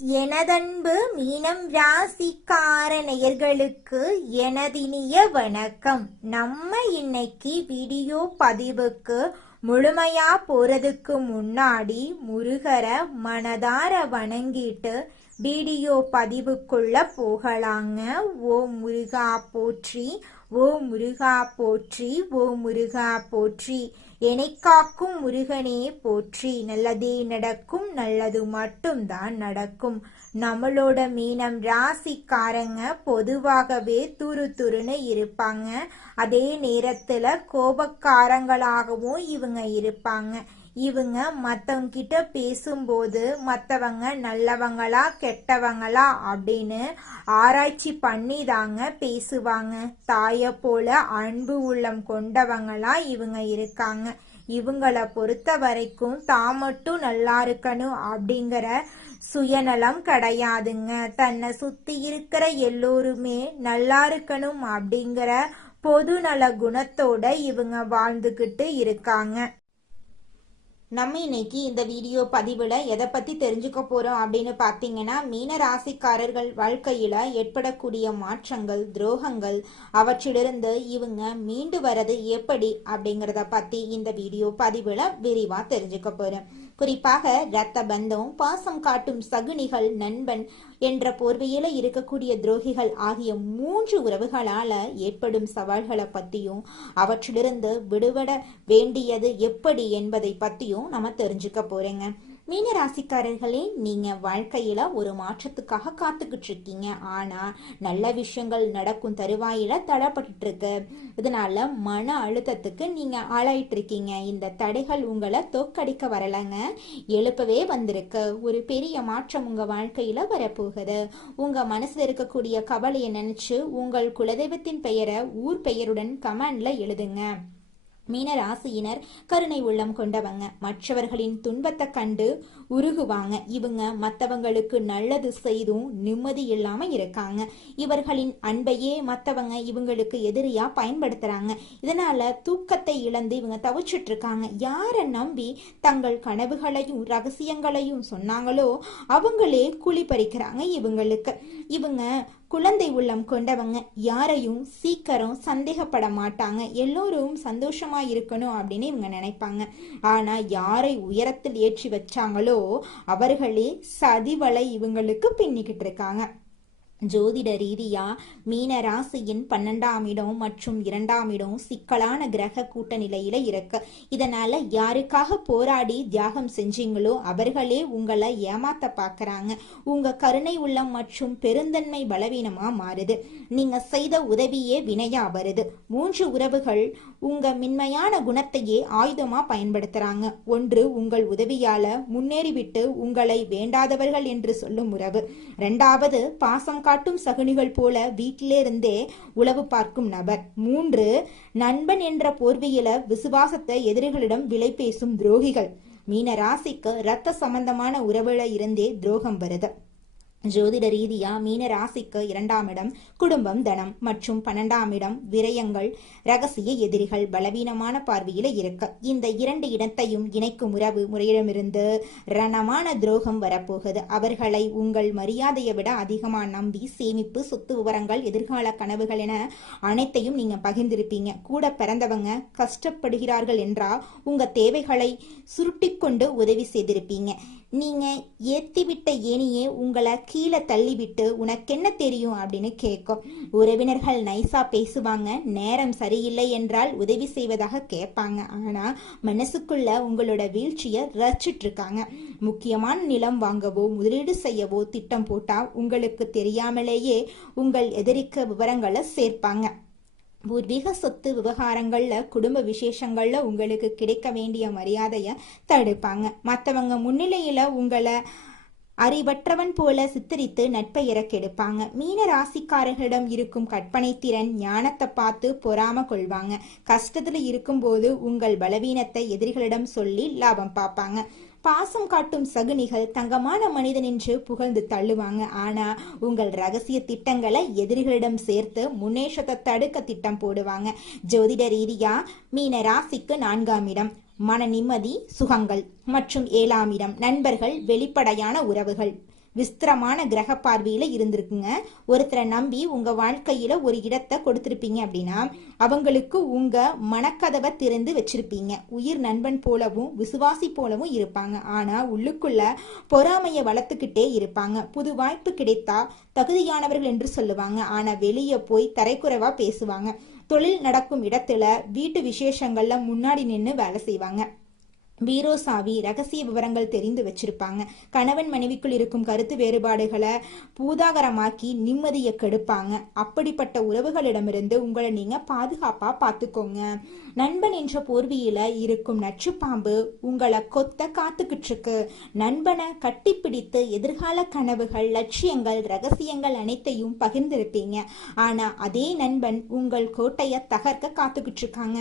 எனதன்பு மீனம் ராசிக்கார நேயர்களுக்கு எனதினிய வணக்கம். நம்ம இன்னைக்கு வீடியோ பதிவுக்கு முழுமையா போறதுக்கு முன்னாடி முருகரை மனதார வணங்கிட்டு வீடியோ பதிவுக்குள்ள போகலாங்க. ஓ முருகா போற்றி, ஓ முருகா போற்றி, ஓ முருகா போற்றி. என்னை காக்கும் முருகனே போற்றி. நல்லதே நடக்கும், நல்லது மட்டும்தான் நடக்கும். நம்மளோட மீனம் ராசிக்காரங்க பொதுவாகவே துருன்னு இருப்பாங்க. அதே நேரத்துல கோபக்காரங்களாகவும் இவங்க இருப்பாங்க. இவங்க மற்றவங்க கிட்ட பேசும்போது மற்றவங்க நல்லவங்களா கெட்டவங்களா அப்படின்னு ஆராய்ச்சி பண்ணி தாங்க பேசுவாங்க. தாயை போல அன்பு உள்ளம் கொண்டவங்களா இவங்க இருக்காங்க. இவங்கள பொறுத்த வரைக்கும் தான் மட்டும் நல்லா இருக்கணும் அப்படிங்கிற சுயநலம் கிடையாதுங்க. தன்னை சுத்தி இருக்கிற எல்லோருமே நல்லா இருக்கணும் அப்படிங்கிற பொதுநல குணத்தோட இவங்க வாழ்ந்துகிட்டு இருக்காங்க. நம்ம இன்னைக்கு இந்த வீடியோ பதிவுல எதை பத்தி தெரிஞ்சுக்க போறோம் அப்படின்னு பாத்தீங்கன்னா, மீன ராசிக்காரர்கள் வாழ்க்கையில ஏற்படக்கூடிய மாற்றங்கள், துரோகங்கள், அவற்றிலிருந்து இவங்க மீண்டு வர்றது எப்படி அப்படிங்கறத பத்தி இந்த வீடியோ பதிவுல விரிவா தெரிஞ்சுக்க போறோம். குறிப்பாக இரத்த பந்தம், பாசம் காட்டும் சகுனிகள், நண்பன் என்ற போர்வையில இருக்கக்கூடிய துரோகிகள் ஆகிய 3 உறவுகளால ஏற்படும் சவால்களை பத்தியும் அவற்றிலிருந்து விடுபட வேண்டியது எப்படி என்பதை பத்தியும் நம்ம தெரிஞ்சுக்க போறேங்க. மீன ராசிக்காரர்களே, நீங்க வாழ்க்கையில ஒரு மாற்றத்துக்காக காத்துக்கிட்டு இருக்கீங்க. ஆனா நல்ல விஷயங்கள் நடக்கும் தருவாயில தடைப்பட்டு இருக்கு. இதனால மன அழுத்தத்துக்கு நீங்க ஆளாயிட்டு இருக்கீங்க. இந்த தடைகள் உங்களை தோக்கடிக்க வரலங்க, எழுப்பவே வந்திருக்கு. ஒரு பெரிய மாற்றம் உங்க வாழ்க்கையில வரப்போகுது. உங்க மனசுல இருக்கக்கூடிய கவலையை நினைச்சு உங்கள் குலதெய்வத்தின் பெயரை ஊர் பெயருடன் கமெண்ட்ல எழுதுங்க. மீன ராசியினர் கருணை உள்ளம் கொண்டவங்க. மற்றவர்களின் துன்பத்தை கண்டு உருகுவாங்க. இவங்க மற்றவங்களுக்கு நல்லது செய்தும் நிம்மதி இல்லாம இருக்காங்க. இவர்களின் அன்பையே மற்றவங்க இவங்களுக்கு எதிரியா பயன்படுத்துறாங்க. இதனால தூக்கத்தை இழந்து இவங்க தவிச்சிட்டு இருக்காங்க. யாரை நம்பி தங்கள் கனவுகளையும் ரகசியங்களையும் சொன்னாங்களோ அவங்களே குழி பறிக்கிறாங்க இவங்களுக்கு. இவங்க குழந்தை உள்ளம் கொண்டவங்க. யாரையும் சீக்கிரம் சந்தேகப்பட மாட்டாங்க. எல்லோரும் சந்தோஷமா இருக்கணும் அப்படின்னு இவங்க நினைப்பாங்க. ஆனா யாரை உயரத்தில் ஏற்றி வச்சாங்களோ அவர்களே சதிவலை இவங்களுக்கு பின்னிக்கிட்டு இருக்காங்க. ஜோதிட ரீதியா மீன ராசியின் 12ஆம் இடம் மற்றும் 2ஆம் இடம் சிக்கலான கிரக கூட்ட நிலையில இருக்கு. இதனால யாருக்காக போராடி தியாகம் செஞ்சீங்களோ அவர்களே உங்களை ஏமாத்த பாக்குறாங்க. உங்க கருணை உள்ளம் மற்றும் பெருந்தன்மை பலவீனமா மாறுது. நீங்க செய்த உதவியே வினையா வருது. 3 உறவுகள் உங்க மென்மையான குணத்தையே ஆயுதமா பயன்படுத்துறாங்க. ஒன்று, உங்கள் உதவியால முன்னேறிவிட்டு உங்களை வேண்டாதவர்கள் என்று சொல்லும் உறவு. 2வது, பாசம் காட்டும் சகுனிகள் போல வீட்டிலே இருந்தே உளவு பார்க்கும் நபர். 3, நண்பன் என்ற போர்வையில விசுவாசத்தை எதிரிகளிடம் விலை பேசும் துரோகிகள். மீன ராசிக்கு இரத்த சம்பந்தமான உறவுல இருந்தே துரோகம் வருது. ஜோதிட ரீதியா மீன ராசிக்கு 2ஆம் இடம் குடும்பம், தனம் மற்றும் 12ஆம் இடம் விரயங்கள், ரகசிய எதிரிகள் பலவீனமான பார்வையில இருக்கு. இந்த 2 இடத்தையும் இணைக்கும் உறவு முறையிடமிருந்து ரணமான துரோகம் வரப்போகுது. அவர்களை உங்கள் மரியாதையை விட அதிகமா நம்பி சேமிப்பு, சொத்து விவரங்கள், எதிர்கால கனவுகள் என அனைத்தையும் நீங்க பகிர்ந்திருப்பீங்க. கூட பிறந்தவங்க கஷ்டப்படுகிறார்கள் என்றா உங்க தேவைகளை சுருட்டி கொண்டு உதவி செய்திருப்பீங்க. நீங்க ஏத்திவிட்ட ஏனியே உங்களை கீழே தள்ளிவிட்டு உனக்கென்ன தெரியும் அப்படின்னு கேட்கும். உறவினர்கள் நைசா பேசுவாங்க. நேரம் சரியில்லை என்றால் உதவி செய்வதாக கேட்பாங்க. ஆனா மனசுக்குள்ள உங்களோட வீழ்ச்சியை ரசிச்சிட்டு இருக்காங்க. முக்கியமான நிலம் வாங்கவோ முதலீடு செய்யவோ திட்டம் போட்டா உங்களுக்கு தெரியாமலேயே உங்கள் எதிரிக்கு விவரங்களை சேர்ப்பாங்க. பூர்வீக சொத்து விவகாரங்கள்ல, குடும்ப விசேஷங்கள்ல உங்களுக்கு கிடைக்க வேண்டிய மரியாதைய தடுப்பாங்க. மற்றவங்க முன்னிலையில உங்களை அறிவற்றவன் போல சித்தரித்து நட்பெயர கெடுப்பாங்க. மீன ராசிக்காரர்களிடம் இருக்கும் கற்பனை திறன், ஞானத்தை பார்த்து பொறாம கொள்வாங்க. கஷ்டத்துல இருக்கும்போது உங்கள் பலவீனத்தை எதிரிகளிடம் சொல்லி லாபம் பார்ப்பாங்க. பாசம் காட்டும் சகுனிகள் தங்கமான மனிதன் என்று புகழ்ந்து தள்ளுவாங்க. ஆனா உங்கள் ரகசிய திட்டங்களை எதிரிகளிடம் சேர்த்து முன்னேற்றத்தை தடுக்க திட்டம் போடுவாங்க. ஜோதிட ரீதியா மீன ராசிக்கு 4ஆம் இடம் மன நிம்மதி, சுகங்கள் மற்றும் 7ஆம் இடம் நண்பர்கள், வெளிப்படையான உறவுகள். விஸ்திரமான கிரக பார்வையில இருந்திருக்குங்க. ஒருத்தரை நம்பி உங்க வாழ்க்கையில ஒரு இடத்தை கொடுத்திருப்பீங்க அப்படின்னா அவங்களுக்கு உங்க மனக்கதவை திறந்து வச்சிருப்பீங்க. உயிர் நண்பன் போலவும் விசுவாசி போலவும் இருப்பாங்க. ஆனா உள்ளுக்குள்ள பொறாமையை வளர்த்துக்கிட்டே இருப்பாங்க. புது வாய்ப்பு கிடைத்தா தகுதியானவர்கள் என்று சொல்லுவாங்க. ஆனா வெளியே போய் தரைக்குறைவா பேசுவாங்க. தொழில் நடக்கும் இடத்துல வீட்டு விசேஷங்கள்ல முன்னாடி நின்று வேலை செய்வாங்க. பீரோ சாவி ரகசிய விவரங்கள் தெரிந்து வச்சிருப்பாங்க. கணவன் மனைவிக்குள் இருக்கும் கருத்து வேறுபாடுகளை பூதாகரமாக்கி நிம்மதியை கெடுப்பாங்க. அப்படிப்பட்ட உறவுகளிடமிருந்து உங்களை நீங்க பாதுகாப்பா பார்த்துக்கோங்க. நண்பன் என்ற போர்வியில இருக்கும் நச்சு பாம்பு உங்களை கொத்த காத்துக்கிட்டு இருக்கு. நண்பனை கட்டிப்பிடித்து எதிர்கால கனவுகள், லட்சியங்கள், ரகசியங்கள் அனைத்தையும் பகிர்ந்திருப்பீங்க. ஆனா அதே நண்பன் உங்கள் கோட்டையை தகர்க்க காத்துக்கிட்டு இருக்காங்க.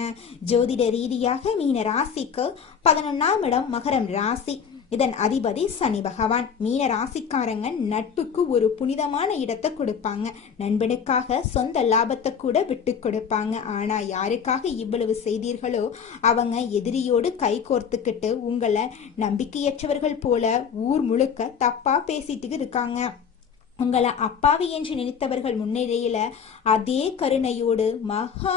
ஜோதிட ரீதியாக மீன ராசிக்கு 11ஆம் இடம் மகரம் ராசி. இதன் அதிபதி சனி பகவான். மீன ராசிக்காரங்க நட்புக்கு ஒரு புனிதமான இடத்தை கொடுப்பாங்க. நண்பனுக்காக சொந்த லாபத்தை கூட விட்டு கொடுப்பாங்க. ஆனா யாருக்காக இவ்வளவு செய்தீர்களோ அவங்க எதிரியோடு கை கோர்த்துக்கிட்டு உங்களை நம்பிக்கையற்றவர்கள் போல ஊர் முழுக்க தப்பா பேசிட்டு இருக்காங்க. உங்களை அப்பாவி என்று நினைத்தவர்கள் முன்னிலையில அதே கருணையோடு மகா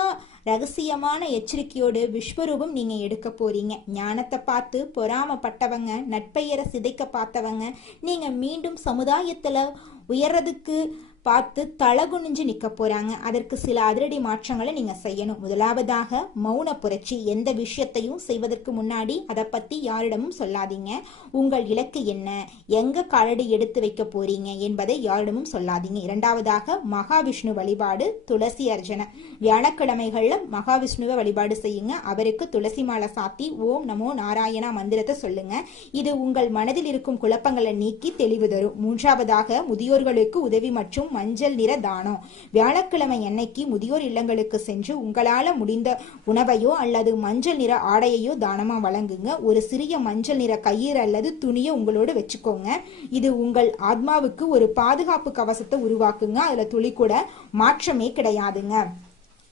ரகசியமான எச்சரிக்கையோடு விஸ்வரூபம் நீங்க எடுக்க போறீங்க. ஞானத்தை பார்த்து பொறாமப்பட்டவங்க, நட்பெயரை சிதைக்க பார்த்தவங்க நீங்க மீண்டும் சமுதாயத்துல உயர்றதுக்கு பார்த்து தலகுனிஞ்சு நிக்க போறாங்க. அதற்கு சில அதிரடி மாற்றங்களை நீங்க செய்யணும். முதலாவதாக மௌன புரட்சி. எந்த விஷயத்தையும் செய்வதற்கு முன்னாடி அதை பத்தி யாரிடமும் சொல்லாதீங்க. உங்கள் இலக்கு என்ன, எங்க காலடி எடுத்து வைக்க போறீங்க என்பதை யாரிடமும் சொல்லாதீங்க. இரண்டாவதாக மகாவிஷ்ணு வழிபாடு, துளசி அர்ச்சனை. வியாழக்கிழமைகள்ல மகாவிஷ்ணுவை வழிபாடு செய்யுங்க. அவருக்கு துளசி மாலை சாத்தி ஓம் நமோ நாராயணா மந்திரத்தை சொல்லுங்க. இது உங்கள் மனதில் இருக்கும் குழப்பங்களை நீக்கி தெளிவு தரும். மூன்றாவதாக முதியோர்களுக்கு உதவி மற்றும் மஞ்சள் நிற தானம். வியாழக்கிழமை அன்னைக்கு முதியோர் இல்லங்களுக்கு சென்று உங்களால முடிந்த உணவையோ அல்லது மஞ்சள் நிற ஆடையையோ தானமா வழங்குங்க. ஒரு சிறிய மஞ்சள் நிற கயிறு அல்லது துணியை உங்களோட வச்சுக்கோங்க. இது உங்கள் ஆத்மாவுக்கு ஒரு பாதுகாப்பு கவசத்தை உருவாக்குங்க. அதுல துளி கூட மாற்றமே கிடையாதுங்க.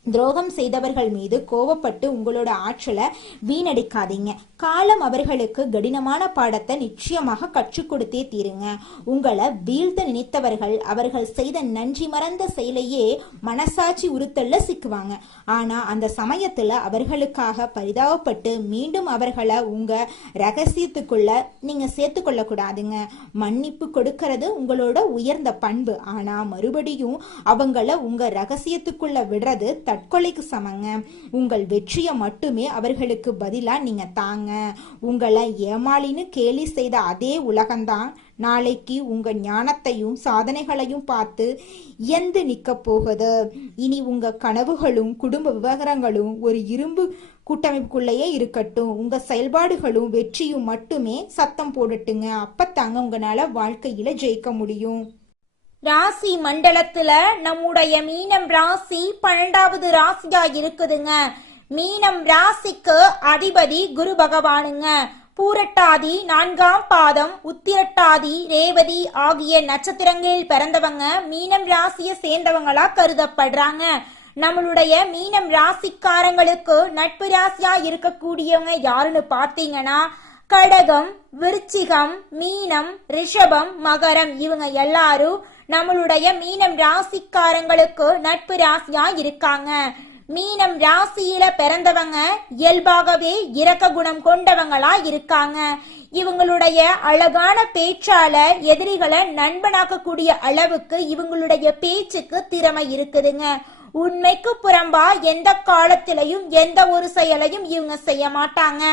துரோகம் செய்தவர்கள் மீது கோபப்பட்டு உங்களோட ஆற்றலை வீணடிக்காதீங்க. காலம் அவர்களுக்கு கடினமான பாடத்தை நிச்சயமாக கற்றுக் கொடுத்தே தீருங்க. உங்களை வீழ்த்த நினைத்தவர்கள் அவர்கள் செய்த நன்றி மறந்த செயலையே மனசாட்சி உறுத்தல்ல சிக்குவாங்க. ஆனா அந்த சமயத்துல அவர்களுக்காக பரிதாபப்பட்டு மீண்டும் அவர்களை உங்க ரகசியத்துக்குள்ள நீங்க சேர்த்து கொள்ள கூடாதுங்க. மன்னிப்பு கொடுக்கறது உங்களோட உயர்ந்த பண்பு. ஆனா மறுபடியும் அவங்கள உங்க ரகசியத்துக்குள்ள விடுறது தற்கொலைக்கு சமங்க. உங்கள் வெற்றியை மட்டுமே அவர்களுக்கு பதிலா நீங்க தாங்க. உங்களை ஏமாளின்னு கேலி செய்த அதே உலகம்தான் நாளைக்கு உங்க ஞானத்தையும் சாதனைகளையும் பார்த்து எந்து நிக்க போகுது. இனி உங்க கனவுகளும் குடும்ப விவகாரங்களும் ஒரு இரும்பு கூட்டமைப்புக்குள்ளேயே இருக்கட்டும். உங்க செயல்பாடுகளும் வெற்றியும் மட்டுமே சத்தம் போடட்டுங்க. அப்பத்தாங்க உங்களால வாழ்க்கையில ஜெயிக்க முடியும். ராசி மண்டலத்துல நம்முடைய மீனம் ராசி 12வது ராசியா இருக்குதுங்க. மீனம் ராசிக்கு அதிபதி குரு பகவானுங்க. பூரட்டாதி 4ஆம் பாதம், உத்திரட்டாதி, ரேவதி ஆகிய நட்சத்திரங்களில் பிறந்தவங்க மீனம் ராசியை சேர்ந்தவங்களா கருதப்படுறாங்க. நம்மளுடைய மீனம் ராசிக்காரங்களுக்கு நட்பு ராசியா இருக்கக்கூடியவங்க யாருன்னு பார்த்தீங்கன்னா கடகம், விருச்சிகம், மீனம், ரிஷபம், மகரம். இவங்க எல்லாரும் நம்மளுடைய மீனம் ராசிக்காரங்களுக்கு நட்பு ராசியா இருக்காங்க. மீனம் ராசியில பிறந்தவங்க இயல்பாகவே இரக்க குணம் கொண்டவங்களா இருக்காங்க. இவங்களுடைய அழகான பேச்சால எதிரிகளை நண்பனாக்கக்கூடிய அளவுக்கு இவங்களுடைய பேச்சுக்கு திறமை இருக்குதுங்க. உண்மைக்கு புறம்பா எந்த காலத்திலையும் எந்த ஒரு செயலையும் இவங்க செய்ய மாட்டாங்க.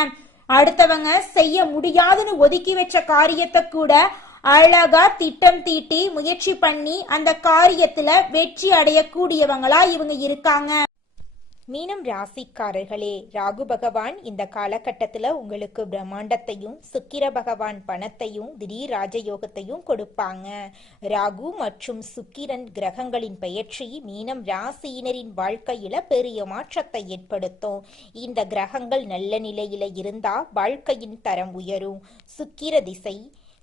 அடுத்தவங்க செய்ய முடியாதுன்னு ஒதுக்கி வச்ச காரியத்தை கூட அழகா திட்டம் தீட்டி முயற்சி பண்ணி அந்த காரியத்துல வெற்றி அடையக்கூடியவங்களா இவங்க இருக்காங்க. மீனம் ராசிக்காரர்களே, ராகு பகவான் இந்த காலகட்டத்துல உங்களுக்கு பிரம்மாண்டத்தையும் சுக்கிர பகவான் பணத்தையும் திடீர் ராஜயோகத்தையும் கொடுப்பாங்க. ராகு மற்றும் சுக்கிரன் கிரகங்களின் பெயர்ச்சி மீனம் ராசியினரின் வாழ்க்கையில பெரிய மாற்றத்தை ஏற்படுத்தும். இந்த கிரகங்கள் நல்ல நிலையில இருந்தா வாழ்க்கையின் தரம் உயரும். சுக்கிர திசை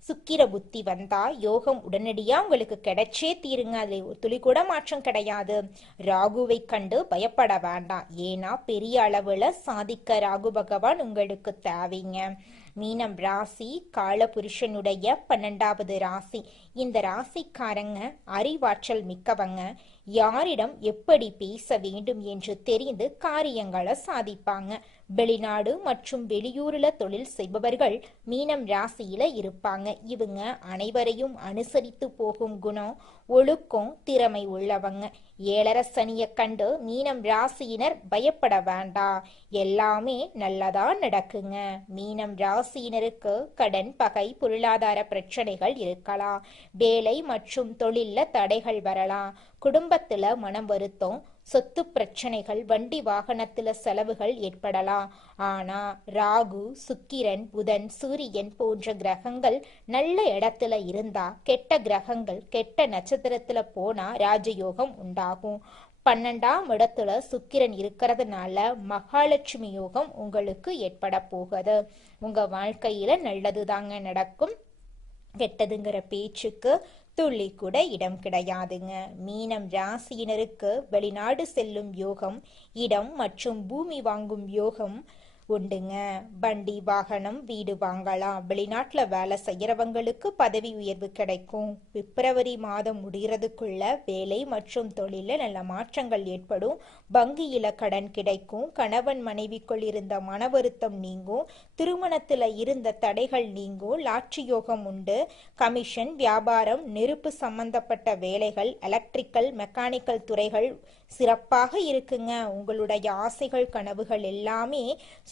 சுக்கிர புத்தி வந்தா யோகம் உடனடியா உங்களுக்கு கிடைச்சே தீருங்க. அது துளி கூட மாற்றம் கிடையாது. ராகுவை கண்டு பயப்பட வேண்டாம். ஏன்னா பெரிய அளவுல சாதிக்க ராகு பகவான் உங்களுக்கு தேவைங்க. மீனம் ராசி காலபுருஷனுடைய 12வது ராசி. இந்த ராசிக்காரங்க அறிவாற்றல் மிக்கவங்க. யாரிடம் எப்படி பேச வேண்டும் என்று தெரிந்து காரியங்களை சாதிப்பாங்க. வெளிநாடு மற்றும் வெளியூர்ல தொழில் செய்பவர்கள் மீனம் ராசியில இருப்பாங்க. இவங்க அனைவரையும் அனுசரித்து போகும் குணம், ஒழுக்கம், திறமை உள்ளவங்க. 7 சனியை கண்டு மீனம் ராசியினர் பயப்பட வேண்டாம், எல்லாமே நல்லதா நடக்குங்க. மீனம் ராசியினருக்கு கடன், பகை, பொருளாதார பிரச்சனைகள் இருக்கலாம். வேலை மற்றும் தொழில்ல தடைகள் வரலாம். குடும்பத்துல மனம் வருத்தம், சொத்து பிரச்சனைகள், வண்டி வாகனத்துல செலவுகள் ஏற்படலாம். ஆனா ராகு, சுக்கிரன், புதன், சூரியன் போன்ற கிரகங்கள் நல்ல இடத்துல இருந்தா, கெட்ட கிரகங்கள் கெட்ட நட்சத்திரத்துல போனா ராஜயோகம் உண்டாகும். 12ஆம் இடத்துல சுக்கிரன் இருக்கிறதுனால மகாலட்சுமி யோகம் உங்களுக்கு ஏற்பட போகுது. உங்க வாழ்க்கையில நல்லது தாங்க நடக்கும். கெட்டதுங்கிற பேச்சுக்கு துள்ளி கூட இடம் கிடையாதுங்க. மீனம் ராசியினருக்கு வெளிநாடு செல்லும் யோகம், இடம் மற்றும் பூமி வாங்கும் யோகம் உண்டுங்க. வண்டி, வாகனம், வீடு வாங்கலாம். வெளிநாட்டுல வேலை செய்யறவங்களுக்கு பதவி உயர்வு கிடைக்கும். பிப்ரவரி மாதம் முடிகிறதுக்குள்ள வேலை மற்றும் தொழில நல்ல மாற்றங்கள் ஏற்படும். வங்கியில கடன் கிடைக்கும். கணவன் மனைவிக்குள் இருந்த மன வருத்தம் நீங்கும். திருமணத்துல இருந்த தடைகள் நீங்கும். லாட்சி யோகம் உண்டு. கமிஷன், வியாபாரம், நெருப்பு சம்பந்தப்பட்ட வேலைகள், எலக்ட்ரிக்கல், மெக்கானிக்கல் துறைகள் சிறப்பாக இருக்குங்க. உங்களுடைய ஆசைகள், கனவுகள் எல்லாமே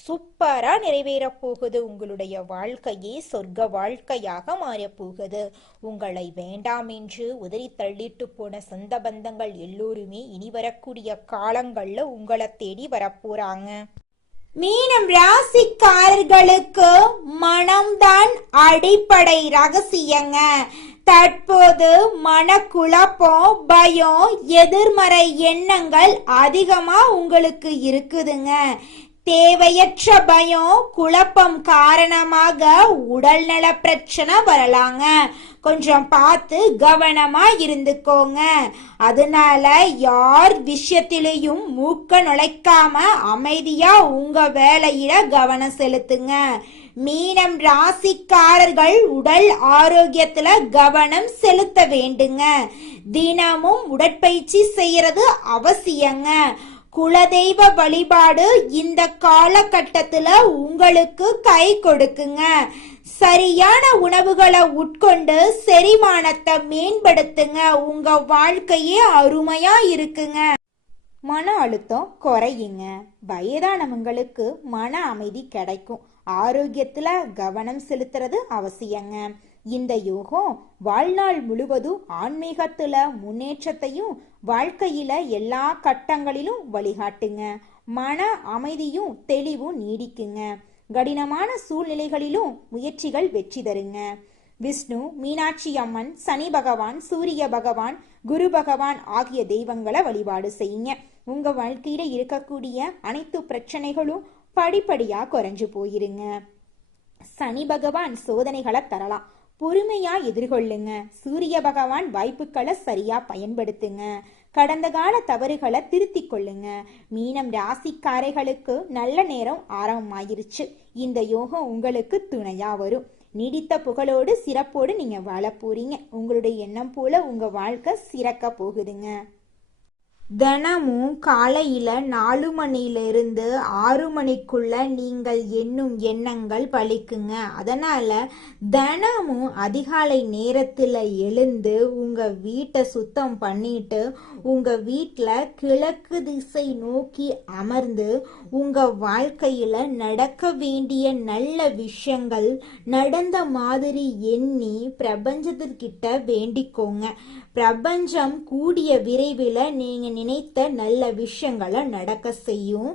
சூப்பரா நிறைவேற போகுது. உங்களுடைய வாழ்க்கையே சொர்க்க வாழ்க்கையாக மாறப் போகுது. உங்களை வேண்டாம் என்று உதறி தள்ளிட்டு போன சொந்த பந்தங்கள் எல்லோருமே இனி வரக்கூடிய காலங்கள்ல உங்களை தேடி வரப்போறாங்க. மீனம் ராசிக்காரர்களுக்கு மனம்தான் அடிப்படை ரகசியங்க. தற்போது மனக்குழப்பம், பயம், எதிர்மறை எண்ணங்கள் அதிகமா உங்களுக்கு இருக்குதுங்க. தேவையற்ற பயம், குழப்பம் காரணமாக உடல்நல பிரச்சனை வரலாங்க. கொஞ்சம் பார்த்து கவனமா இருந்துக்கோங்க. அதனால யார் விஷயத்திலையும் மூக்க நுழைக்காம அமைதியா உங்க வேலையில கவனம் செலுத்துங்க. மீனம் ராசிக்காரர்கள் உடல் ஆரோக்கியத்துல கவனம் செலுத்த வேண்டுங்க. தினமும் உடற்பயிற்சி செய்யறது அவசியங்க. குலதெய்வ வழிபாடு இந்த காலகட்டத்துல உங்களுக்கு கை கொடுக்குங்க. சரியான உணவுகளை உட்கொண்டு செரிமானத்தை மேம்படுத்துங்க. உங்க வாழ்க்கையே அருமையா இருக்குங்க. மன அழுத்தம் குறையுங்க. வயதானவங்களுக்கு மன அமைதி கிடைக்கும். ஆரோக்கியத்துல கவனம் செலுத்துறது அவசியங்க. இந்த யோகம் வாழ்நாள் முழுவதும் ஆன்மீகத்துல முன்னேற்றத்தையும் வாழ்க்கையில எல்லா கட்டங்களிலும் வழிகாட்டுங்க. மன அமைதியும் தெளிவும் நீடிக்குங்க. கடினமான சூழ்நிலைகளிலும் முயற்சிகள் வெற்றி தருங்க. விஷ்ணு, மீனாட்சி அம்மன், சனி பகவான், சூரிய பகவான், குரு பகவான் ஆகிய தெய்வங்களை வழிபாடு செய்யுங்க. உங்க வாழ்க்கையில இருக்கக்கூடிய அனைத்து பிரச்சனைகளும் படிப்படியா குறைஞ்சு போயிருங்க. சனி பகவான் சோதனைகளை தரலாம், பொறுமையா எதிர்கொள்ளுங்க. சூரிய பகவான் வாய்ப்புகளை சரியா பயன்படுத்துங்க. கடந்த கால தவறுகளை திருத்திக் கொள்ளுங்க. மீனம் ராசிக்காரைகளுக்கு நல்ல நேரம் ஆரம்பமாயிருச்சு. இந்த யோகம் உங்களுக்கு துணையா வரும். நீடித்த புகழோடு சிறப்போடு நீங்க வாழ போறீங்க. உங்களுடைய எண்ணம் போல உங்க வாழ்க்கை சிறக்க போகுதுங்க. தினமும் காலையில 4 மணியிலிருந்து 6 மணிக்குள்ள நீங்கள் எண்ணும் எண்ணங்கள் பலிக்குங்க. அதனால தினமும் அதிகாலை நேரத்துல எழுந்து உங்க வீட்டை சுத்தம் பண்ணிட்டு உங்க வீட்டுல கிழக்கு திசை நோக்கி அமர்ந்து உங்க வாழ்க்கையில நடக்க வேண்டிய நல்ல விஷயங்கள் நடந்த மாதிரி எண்ணி பிரபஞ்சத்திற்கிட்ட வேண்டிக்கோங்க. பிரபஞ்சம் கூடிய விரைவில் நீங்க நினைத்த நல்ல விஷயங்களை நடக்க செய்யும்.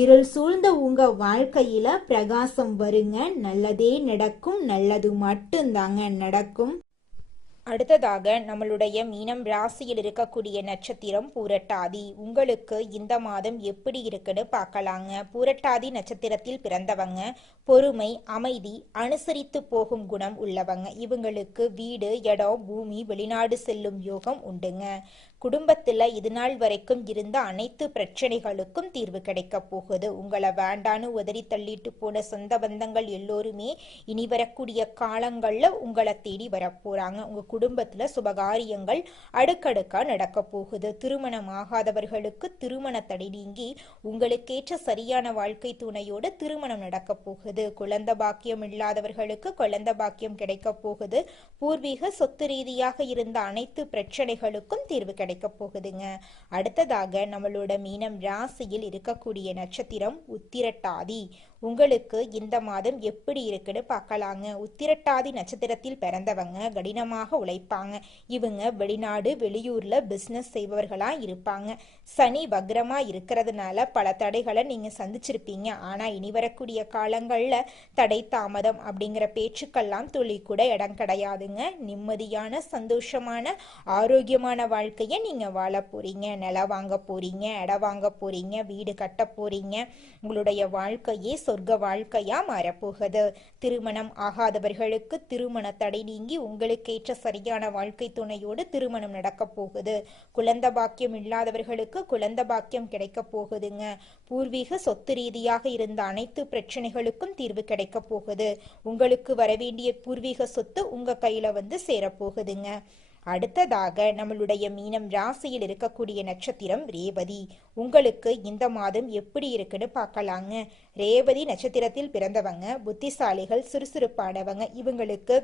இருள் சூழ்ந்த உங்க வாழ்க்கையில பிரகாசம் வருங்க. நல்லதே நடக்கும். நல்லது மட்டும்தாங்க நடக்கும். அடுத்ததாக நம்மளுடைய மீனம் ராசியில் இருக்கக்கூடிய நட்சத்திரம் பூரட்டாதி. உங்களுக்கு இந்த மாதம் எப்படி இருக்குன்னு பார்க்கலாங்க. பூரட்டாதி நட்சத்திரத்தில் பிறந்தவங்க பொறுமை, அமைதி, அனுசரித்து போகும் குணம் உள்ளவங்க. இவங்களுக்கு வீடு, இடம், பூமி, வெளிநாடு செல்லும் யோகம் உண்டுங்க. குடும்பத்துல இது நாள் வரைக்கும் இருந்த அனைத்து பிரச்சனைகளுக்கும் தீர்வு கிடைக்க போகுது. உங்களை வேண்டான்னு உதறி தள்ளிட்டு போன சொந்த பந்தங்கள் எல்லோருமே இனி வரக்கூடிய காலங்கள்ல உங்களை தேடி வரப்போறாங்க. உங்க குடும்பத்துல சுபகாரியங்கள் அடுக்கடுக்கா நடக்க போகுது. திருமணம் ஆகாதவர்களுக்கு திருமண தடை நீங்கி உங்களுக்கேற்ற சரியான வாழ்க்கை துணையோடு திருமணம் நடக்க போகுது. குழந்தை பாக்கியம் இல்லாதவர்களுக்கு குழந்தை பாக்கியம் கிடைக்க போகுது. பூர்வீக சொத்து ரீதியாக இருந்த அனைத்து பிரச்சனைகளுக்கும் தீர்வு கிடைக்க போகுதுங்க. அடுத்ததாக நம்மளோட மீனம் ராசியில் இருக்கக்கூடிய நட்சத்திரம் உத்திரட்டாதி. உங்களுக்கு இந்த மாதம் எப்படி இருக்குன்னு பார்க்கலாங்க. உத்திரட்டாதி நட்சத்திரத்தில் பிறந்தவங்க கடினமாக உழைப்பாங்க. இவங்க வெளிநாடு, வெளியூர்ல பிசினஸ் செய்பவர்களா இருப்பாங்க. சனி வக்ரமா இருக்கிறதுனால பல தடைகளை நீங்க சந்திச்சிருப்பீங்க. ஆனா இனி வரக்கூடிய காலங்கள்ல தடை தாமதம் அப்படிங்கிற பேச்சுக்கெல்லாம் துளி கூட இடம் கிடையாதுங்க. நிம்மதியான, சந்தோஷமான, ஆரோக்கியமான வாழ்க்கையை நீங்க வாழ போறீங்க. நிலம் வாங்க போறீங்க, இடம் வாங்க போறீங்க, வீடு கட்ட போறீங்க. உங்களுடைய வாழ்க்கையே சொர்க்க வாழ்க்கையா மாறப்போகுது. திருமணம் ஆகாதவர்களுக்கு திருமண தடை நீங்கி உங்களுக்கேற்ற சரியான வாழ்க்கை துணையோடு திருமணம் நடக்க போகுது. குழந்தை பாக்கியம் இல்லாதவர்களுக்கு குழந்தை பாக்கியம் கிடைக்க போகுதுங்க. பூர்வீக சொத்து ரீதியாக இருந்த அனைத்து பிரச்சனைகளுக்கும் தீர்வு கிடைக்க போகுது. உங்களுக்கு வரவேண்டிய பூர்வீக சொத்து உங்க கையில வந்து சேரப்போகுதுங்க. அடுத்ததாக நம்மளுடைய மீனம் ராசியில் இருக்கக்கூடிய நட்சத்திரம் ரேவதி. உங்களுக்கு இந்த மாதம் எப்படி இருக்குன்னு பார்க்கலாங்க. ரேவதி நட்சத்திரத்தில் பிறந்தவங்க புத்திசாலிகள், சுறுசுறுப்பானவங்க. இவங்களுக்கு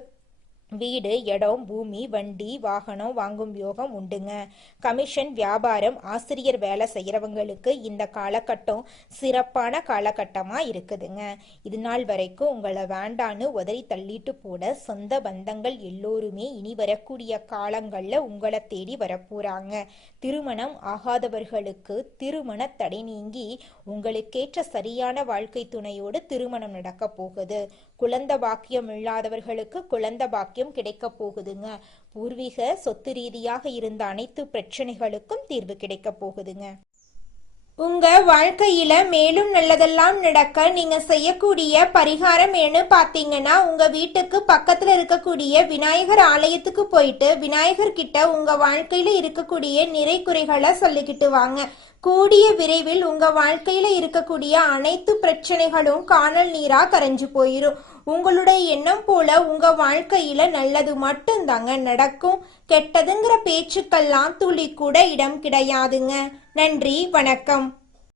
வீடு, இடம், பூமி, வண்டி, வாகனம் வாங்கும் யோகம் உண்டுங்க. கமிஷன், வியாபாரம், ஆசிரியர் வேலை செய்யறவங்களுக்கு இந்த காலகட்டம் சிறப்பான காலகட்டமா இருக்குதுங்க. இது நாள் வரைக்கும் உங்களை வேண்டான்னு உதறி தள்ளிட்டு போன சொந்த பந்தங்கள் எல்லோருமே இனி வரக்கூடிய காலங்கள்ல உங்களை தேடி வரப்போறாங்க. திருமணம் ஆகாதவர்களுக்கு திருமண தடை நீங்கி உங்களுக்கேற்ற சரியான வாழ்க்கை துணையோடு திருமணம் நடக்க போகுது. குழந்தை பாக்கியம் இல்லாதவர்களுக்கு குழந்தை பாக்கியம் கிடைக்க போகுதுங்க. பூர்வீக சொத்து ரீதியாக இருந்த அனைத்து பிரச்சனைகளுக்கும் தீர்வு கிடைக்க போகுதுங்க. உங்க வாழ்க்கையில மேலும் நல்லதெல்லாம் நடக்க நீங்க செய்யக்கூடிய பரிகாரம் என்ன பாத்தீங்கன்னா, உங்க வீட்டுக்கு பக்கத்துல இருக்கக்கூடிய விநாயகர் ஆலயத்துக்கு போயிட்டு விநாயகர் கிட்ட உங்க வாழ்க்கையில இருக்கக்கூடிய நிறை குறைகளை சொல்லிக்கிட்டு வாங்க. கூடிய விரைவில் உங்க வாழ்க்கையில இருக்கக்கூடிய அனைத்து பிரச்சனைகளும் காணல் நீரா கரைஞ்சு போயிரும். உங்களுடைய எண்ணம் போல உங்க வாழ்க்கையில நல்லது மட்டும்தாங்க நடக்கும். கெட்டதுங்கிற பேச்சுக்கெல்லாம் துளி கூட இடம் கிடையாதுங்க. நன்றி, வணக்கம்.